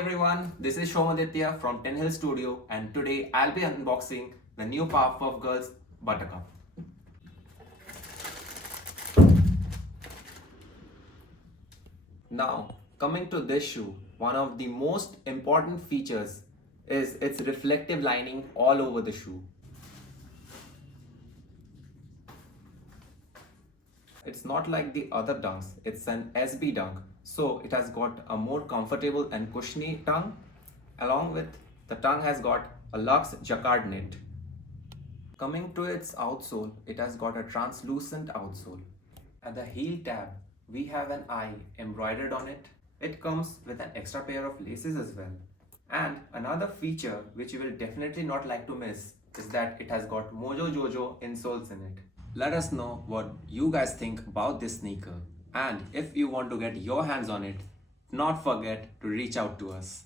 everyone, this is Shomaditya from Ten Hill Studio and today I'll be unboxing the new Powerpuff Girls Buttercup. Now, coming to this shoe, one of the most important features is its reflective lining all over the shoe. It's not like the other dunks, it's an SB dunk, so it has got a more comfortable and cushiony tongue. Along with the tongue has got a luxe jacquard knit. Coming to its outsole, it has got a translucent outsole. At the heel tab, we have an eye embroidered on it. It comes with an extra pair of laces as well. And another feature which you will definitely not like to miss is that it has got Mojo Jojo insoles in it. Let us know what you guys think about this sneaker. And if you want to get your hands on it, not forget to reach out to us.